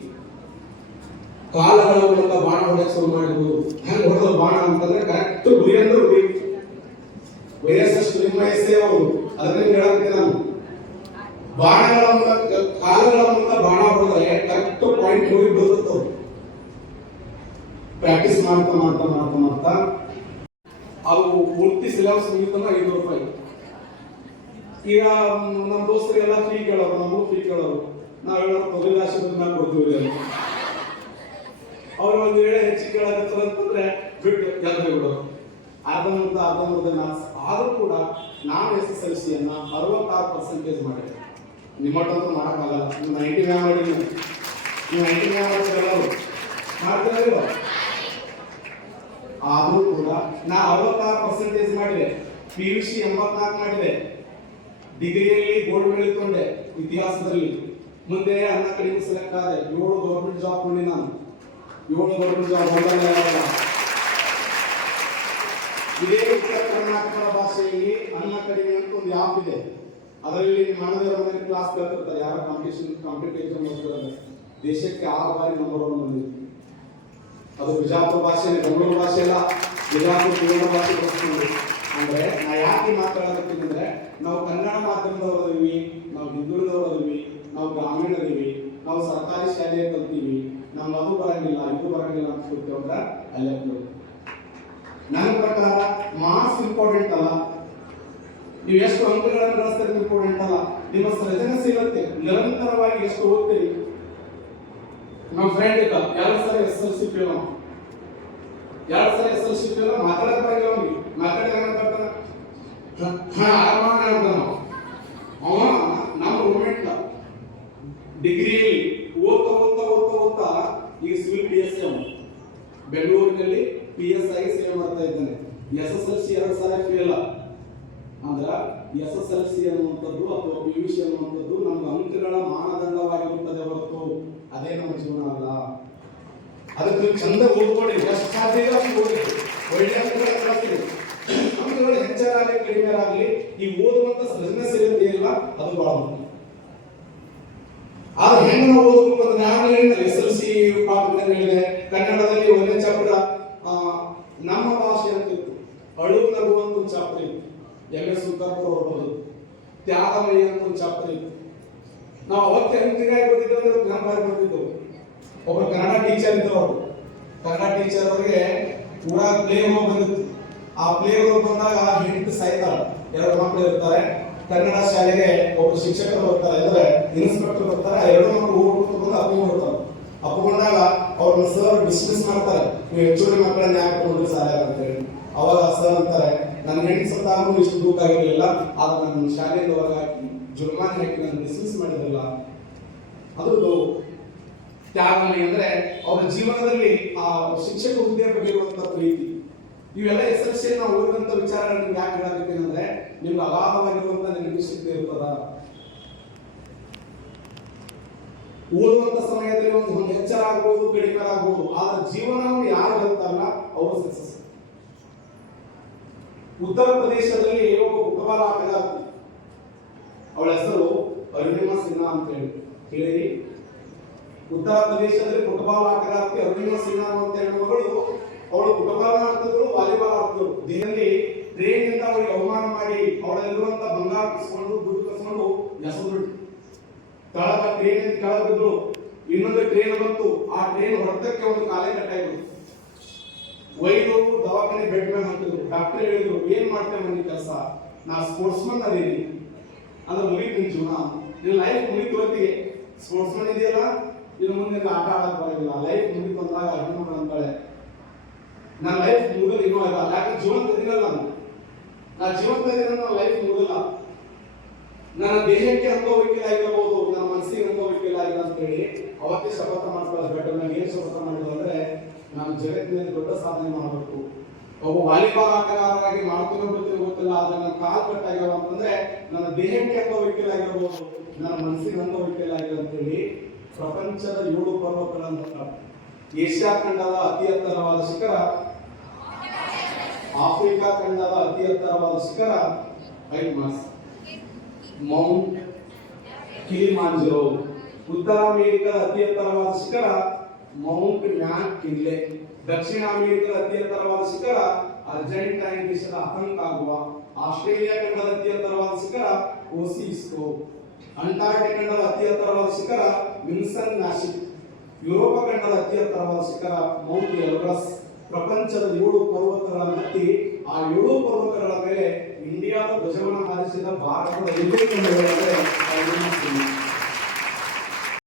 ಕಾಲಗಳ ಮೂಲಕ ಬಾಣ ಹೊಡೆಯಕ್ಕೆ ಶುರು ಮಾಡಿದ್ರು. ಹೆಂಗ್ ಹೊಡೆದ್ರು ಬಾಣ ಅಂತಂದ್ರೆ ಕರೆಕ್ಟ್ ಗುರಿ ಅಂದ್ರೆ ಗುರಿ. ವಯಸ್ಸಷ್ಟು ನಿಮ್ಮ ವಯಸ್ಸೇ ಅವರು, ಅದನ್ನ ಹೇಳಕ್ಕೆ ನಾನು ಬಾಣಗಳ ಮೂಲಕ ಕಾಲಗಳ ಮೂಲಕ ಬಾಣ ಹೊಡೆದ್ರೆ ಕರೆಕ್ಟ್ ಪಾಯಿಂಟ್ ಹೋಗಿ ಬೀಳುತ್ತವ್ರು. ಪ್ರಾಕ್ಟೀಸ್ ಮಾಡ್ತಾ ಅದು ಪೂರ್ತಿ ಸಿಲೆಬಸ್ ಮುಗಿತನ 5 ರೂಪಾಯಿ. ಈಗ ನಮ್ಮ ದೋಸ್ತರಿಗೆಲ್ಲ ಫೀ ಕೇಳೋರು, ನಮಗೂ ಫೀ ಕೇಳೋರು. ನಾವು ಹೇಳೋರು ತೊಗರಿ ರಾಶಿ ಬಂದಾಗ ಕೊಡ್ತೀವಿ ಅಂತ. ಅವ್ರು ಒಂದು ವೇಳೆ ಹೆಚ್ಚಿಗೆ ಕೇಳಕತ್ತಾರ ಅಂತಂದ್ರೆ ಬಿಟ್ಟು ಎದ್ದು ಬಿಡೋರು. ಅರ್ಧಂಬರ್ಧ ಆದ್ರೂ ಕೂಡ ನಾನು SSLC ಅನ್ನ 66% ಮಾಡಿದೆ. ನಿಮ್ಮಟ್ಟಂತೂ ಮಾಡೋಕ್ಕಾಗಲ್ಲ. ನೀವು 90 ಮ್ಯಾಗ ಮಾಡಿ, ನೀವು 90 ಮ್ಯಾಗ ಮಾಡ್ತೀರ. ಆದ್ರೂ ಕೂಡ ನಾ 66% ಮಾಡಿದೆ. PUC 84 ಮಾಡಿದೆ. ಡಿಗ್ರಿಯಲ್ಲಿ ಗೋಲ್ಡ್ ಮೆಡಲ್ ತಗೊಂಡೆ ಇತಿಹಾಸದಲ್ಲಿ. ಮುಂದೆ ಅನ್ನ ಕಡಿಮೆ ಸೆಲೆಕ್ಟ್ ಆದೆ. 7 ಗೌರ್ಮೆಂಟ್ ಜಾಬ್ ಕೊಂಡೆ ನಾನು. 7 ದೊಡ್ಡ ಮೊದಲನೆಯಲ್ಲ. ಇದೇ ಉತ್ತರ ಕರ್ನಾಟಕದ ಭಾಷೆಯಲ್ಲಿ ಅನ್ನ ಕಡಿಮೆ ಅಂತ ಒಂದು ಆ್ಯಪ್ ಇದೆ. ಅದರಲ್ಲಿ ಮನದೇವರ ಮನೆ ಕ್ಲಾಸ್ ಕೇಳ್ತಿರ್ತಾರೆ, ಯಾರ ಕಾಂಪಿಟೇಷನ್ ಓದ್ತಾರೆ. ದೇಶಕ್ಕೆ 6 ಬಾರಿ ನಂಬರ್ 1 ಬಂದಿದೆ. ಅದು ಬಿಜಾಪುರ ಭಾಷೆ, ಬೆಂಗಳೂರು ಭಾಷೆ ಅಲ್ಲ, ಬಿಜಾಪುರ ಕನ್ನಡ ಭಾಷೆ ಬಳಸ್ಕೊಂಡು. ಅಂದ್ರೆ ನಾ ಯಾಕೆ ಮಾತಾಡೋದಕ್ಕೆ ಅಂದ್ರೆ, ನಾವು ಕನ್ನಡ ಮಾಧ್ಯಮದವರು ಅದೀವಿ, ನಾವು ಹಿಂದುಳಿದವರು ಅದೀವಿ, ನಾವು ಗ್ರಾಮೀಣ ಅದೀವಿ, ನಾವು ಸರ್ಕಾರಿ ಶಾಲೆಗೆ ಕಲ್ತೀವಿ, ನಮ್ಗೆ ಅದು ಬರಂಗಿಲ್ಲ ಇದು ಬರಂಗಿಲ್ಲ ಅಂತ ಹೇಳ್ತೇವಂದ್ರೆ ಅಲ್ಲೇ ನನ್ನ ಪ್ರಕಾರ ಮಾರ್ಕ್ಸ್ ಇಂಪಾರ್ಟೆಂಟ್ ಅಲ್ಲ, ನೀವು ಎಷ್ಟು ಅಂಕಗಳನ್ನು ಗಳಿಸ್ತಾರೆ ಇಂಪಾರ್ಟೆಂಟ್ ಅಲ್ಲ, ನಿಮ್ಮ ಸೃಜನಶೀಲತೆ ನಿರಂತರವಾಗಿ ಎಷ್ಟು ಓದ್ತೀರಿ. ನಮ್ಮ ಫ್ರೆಂಡ್ ಇದ್ದ 2 ಸಲ SLC ಫೇಲ್, 2 ಸಲ SLC ಫೇಲ್, ಮಾತಾಡಕ್ ಬರಂಗಿಲ್ಲ ಅವ್ನಿಗೆ. ಮಾತಾಡ್ತಾನೆ ಆರಾಮಾಗಿ ನಾವು ಅವ ನಮ್ಮ ರೂಮ್ಮೇಟ್ ಡಿಗ್ರಿಯಲ್ಲಿ ಓದ್ತಾ ಈಗ ಸಿವಿಲ್ PSC ಅವನು ಬೆಂಗಳೂರಿನಲ್ಲಿ PSI ಸೇವೆ ಮಾಡ್ತಾ ಇದ್ದಾನೆ. SSLC 2 ಸಲ ಫೇಲ್ ಅಂದ್ರ SSLC ಅನ್ನುವಂಥದ್ದು ಅಥವಾ PUC ಅನ್ನುವಂಥದ್ದು ನಮ್ಮ ಅಂಕಗಳ ಮಾನದಂಡವಾಗಿರುತ್ತದೆ ಹೊರತು ಅದೇ ನಮ್ಮ ಜೀವನ ಅಲ್ಲ. ಅದಕ್ಕೆ ಚಂದ ಓದ್ಕೊಳ್ಳಿ, ಎಷ್ಟು ಸಾಧ್ಯ ಅಷ್ಟು ಓದಿ, ಒಳ್ಳೆ ಅಂಕಗಳು ಹೆಚ್ಚಾಗಲಿ ಕಡಿಮೆ ಆಗಲಿ, ಈ ಓದುವಂತ ಸೃಜನಶೀಲತೆ ಇಲ್ಲ, ಅದು ಬಹಳ ಮುಖ್ಯ. ಆದ್ರೆ ಹೆಂಗ ನಾವು ಓದಬೇಕು ಅಂದ್ರೆ ನಾನು SLC ಹೇಳಿದೆ, ಕನ್ನಡದಲ್ಲಿ 1ನೇ ಚಾಪ್ಟರ್ ನಮ್ಮ ಭಾಷೆ ಅಂತ ಇತ್ತು, ಅಳು ನಗುವಂತ ಒಂದು ಚಾಪ್ಟರ್ ಇತ್ತು, MS ಉತ್ತಪ್ಪ ಅವರು ತ್ಯಾಗಮಯ ಅಂತ ಒಂದು ಚಾಪ್ಟರ್ ಇತ್ತು. ನಾವು ಅವತ್ತು ಹೆಂಗಾಗಿ ಬರ್ತಿದ್ದೆವು ಅಂದ್ರೆ ನಮ್ಮ ಬಾರಿ ಬರ್ತಿದ್ದೆವು. ಒಬ್ಬರು ಕನ್ನಡ ಟೀಚರ್ ಇದ್ರು, ಅವರು ಕನ್ನಡ ಟೀಚರ್ ಅವರಿಗೆ ಪೂರಾ ಪ್ಲೇ ಹೋಗಿ ಬಂದಿತ್ತು. ಆ ಪ್ಲೇ ಹೋಗಿ ಬಂದಾಗ 8 ಸಾಯ್ತಾರ, 2 ಮಕ್ಕಳು ಇರ್ತಾರೆ. ಕನ್ನಡ ಶಾಲೆಗೆ ಒಬ್ಬರು ಶಿಕ್ಷಕರು ಬರ್ತಾರೆ, ಅಂದ್ರೆ ಇನ್ಸ್ಪೆಕ್ಟರ್ ಬರ್ತಾರೆ. 2 ಮಕ್ಕಳು ಹೋಗ್ಬಿಟ್ಟು ಬಂದು ಅಪ್ಪಿಕೊಂಡ್ಬಿಡ್ತಾರೆ. ಅಪ್ಪಿಕೊಂಡಾಗ ಅವ್ರನ್ನ ಸರ್ ಡಿಸ್ಮಿಸ್ ಮಾಡ್ತಾರೆ, ನೀವು ಹೆಚ್ಚುವರಿ ಮಕ್ಕಳನ್ನ ಯಾಕೆ ಕೊಡ್ರಿ ಶಾಲೆ ಅಂತ ಹೇಳಿ. ಅವಾಗ ಸರ್ ಅಂತಾರೆ, ನನ್ನ ಹೆಣ್ಣು ಸತ್ತಾಗೂ ಇಷ್ಟು ದೂರ ಆಗಿರಲಿಲ್ಲ, ಆದ್ರೆ ನನ್ನ ಶಾಲೆಯಿಂದ ಹೊರಗಾಕಿ ಜುರ್ಮಾನೆ ಹಾಕಿ ನಾನು ಡಿಸ್ಮಿಸ್ ಮಾಡಿದ್ರಲ್ಲ. ಅದು ತ್ಯಾಗಮಯ ಅಂದ್ರೆ ಅವರ ಜೀವನದಲ್ಲಿ ಆ ಶಿಕ್ಷಕ ಹುದ್ದೆ ಬಗ್ಗೆ ಇರುವಂತಹ ಪ್ರೀತಿ. ಇವೆಲ್ಲ SLC ನಾವು ಓದಿದಂತ ವಿಚಾರಗಳನ್ನು ಯಾಕೆ ಹೇಳಾಕತ್ತೀನಿ ಅಂದ್ರೆ, ನಿಮ್ಗೆ ಅಗಾಧವಾಗಿರುವಂತ ನೆನಪಿಶಕ್ತಿ ಇರ್ತದ. ಓದುವಂತ ಸಮಯದಲ್ಲಿ ಒಂದು ಎಚ್ಚರ ಆಗ್ಬೋದು, ಕಡಿಮೆ ಆಗ್ಬೋದು, ಆದ್ರೆ ಜೀವನವನ್ನು ಯಾರು ಗೆಲ್ತಾರಲ್ಲ ಅವರು ಸಕ್ಸಸ್. ಉತ್ತರ ಪ್ರದೇಶದಲ್ಲಿ ಒಬ್ಬ ಫುಟ್ಬಾಲ್ ಆಟಗಾರ, ಅವಳ ಹೆಸರು ಅರುಣಿಮಾ ಸಿನ್ಹಾ ಅಂತ ಹೇಳಿ. ಉತ್ತರ ಪ್ರದೇಶದಲ್ಲಿ ಫುಟ್ಬಾಲ್ ಆಟಗಾರ್ತಿ ಅರುಣಿಮಾ ಸಿನ್ಹಾ ಅಂತ ಹೆಣ್ಣುಮಗಳು, ಅವಳು ಫುಟ್ಬಾಲ್ ಆಡ್ತಿದ್ರು, ವಾಲಿಬಾಲ್ ಆಡ್ತಿದ್ರು. ದಿನದಲ್ಲಿ ಟ್ರೈನ್ ಇಂದ ಅವಳಿಗೆ ಅವಮಾನ ಮಾಡಿ ಅವಳಲ್ಲಿರುವಂತ ಬಂಗಾರ ಕಸ್ಕೊಂಡು ದುಡ್ಡು ಕಸ್ಕೊಂಡು ಎಸೆದ್ರು. ಟ್ರೈನ್ ಕೆಳಗಿದ್ರು. ಇನ್ನೊಂದು ಟ್ರೈನ್ ಬಂತು, ಆ ಟ್ರೈನ್ ಹೊಡೆದಕ್ಕೆ ಒಂದು ಕಾಲೇ ಕಟ್ಟಾಯಿತು. ಒಯ್ದು ದವಾಖಾನೆ ಬೆಡ್ ಮೇಲೆ ಹಾಕಿದ್ರು. ಡಾಕ್ಟರ್ ಹೇಳಿದ್ರು, ಏನ್ ಮಾಡ್ತೇವೆ ಮನೆ ಕೆಲಸ, ನಾ ಸ್ಪೋರ್ಟ್ಸ್ ಮನ್ ಅದೀನಿ ಅಂದ್ರೆ ಮುಗಿತು ನಿನ್ ಜೀವನ, ನಿನ್ ಲೈಫ್ ಮುಗಿತು. ಹೊತ್ತಿಗೆ ಸ್ಪೋರ್ಟ್ಸ್ ಮನ್ ಇದೆಯಲ್ಲ, ಇನ್ನು ಮುಂದೆ ಆಟ ಆಡಕ್ ಬರೋದಿಲ್ಲ. ಲೈಫ್ ಮುಗಿತು ಅಂದಾಗ ಹೆಣ್ಣು ಅಂತಾಳೆ, ನನ್ನ ಲೈಫ್ ಮುಗಿದು ಇನ್ನೂ ಆಯ್ತಾ, ಯಾಕೆ ಜೀವಂತ ಇದಿರಲ್ಲ, ನಾ ಜೀವಂತ ಇದ್ದೀನಿ, ನನ್ನ ಲೈಫ್ ಮುಗಿದಿಲ್ಲ. ನನ್ನ ದೇಹಕ್ಕೆ ಅನುಭವಿಸಲಾಗಿರಬಹುದು, ನನ್ನ ಮನಸ್ಸಿಗೆ ಅನುಭವಿಸಲಾಗಿಲ್ಲ ಅಂತ ಹೇಳಿ ಅವತ್ತೇ ಶಪಥ ಮಾಡ್ಕೊಳ್ಳೋದು ಬೆಟ್ಟ. ನಾನು ಏನ್ ಶಪಥ ಮಾಡಿದ್ರು ಅಂದ್ರೆ, ನಾನು ಜಗತ್ತಿನಲ್ಲಿ ದೊಡ್ಡ ಸಾಧನೆ ಮಾಡಬೇಕು, ಒಬ್ಬ ವಾಲಿಬಾಲ್ ಆಟಗಾರರಾಗಿ ಮಾಡ್ತೀನೋ ಗೊತ್ತಿಲ್ಲ, ಆದ್ರೆ ನನ್ನ ಕಾಲ್ ಕಟ್ಟಾಗ್ಯಾವ ಅಂತಂದ್ರೆ ನನ್ನ ದೇಹಕ್ಕೆ ಅನುಭವಿಸಲಾಗಿರಬಹುದು, ನನ್ನ ಮನಸ್ಸಿಗೆ ಅನುಭವಿಸಲಾಗಿಲ್ಲ ಅಂತ ಹೇಳಿ ಪ್ರಪಂಚದ 7 ಪರ್ವತಗಳನ್ನು, ಏಷ್ಯಾ ಖಂಡದ ಅತಿ ಎತ್ತರವಾದ ಶಿಖರ, ಆಫ್ರಿಕಾ ಖಂಡದ ಅತಿ ಎತ್ತರವಾದ ಶಿಖರ ಮೌಂಟ್ ಕಿಲಿಮಾಂಜರೋ, ಉತ್ತರ ಅಮೆರಿಕದ ಅತಿ ಎತ್ತರವಾದ ಶಿಖರ ಮೌಂಟ್ ಮ್ಯಾಕ್ ಕಿನ್ಲೆ, ದಕ್ಷಿಣ ಅಮೆರಿಕದ ಅತಿ ಎತ್ತರವಾದ ಶಿಖರ ಅರ್ಜೆಂಟೈನ್ ದೇಶದ ಅಕಂಕಾಗುವಾ, ಆಸ್ಟ್ರೇಲಿಯಾ ಖಂಡದ ಅತಿ ಎತ್ತರವಾದ ಶಿಖರ ಓಸಿಸ್ಕೋ, ಅಂಟಾರ್ಟಿಕ್ ಖಂಡದ ಅತಿ ಎತ್ತರವಾದ ಶಿಖರ ವಿನ್ಸನ್ ಮ್ಯಾಸಿಕ್, ಯುರೋಪ ಖಂಡದ ಅತಿ ಎತ್ತರವಾದ ಶಿಖರ ಮೌಂಟ್ ಎವರೆಸ್ಟ್. ಪ್ರಪಂಚದ 7 ಪರ್ವತಗಳನ್ನು ಹತ್ತಿ ಆ 7 ಪರ್ವತಗಳ ಮೇಲೆ ಇಂಡಿಯಾದ ಧ್ವಜವನ್ನು ಹಾರಿಸಿದ ಭಾರತದ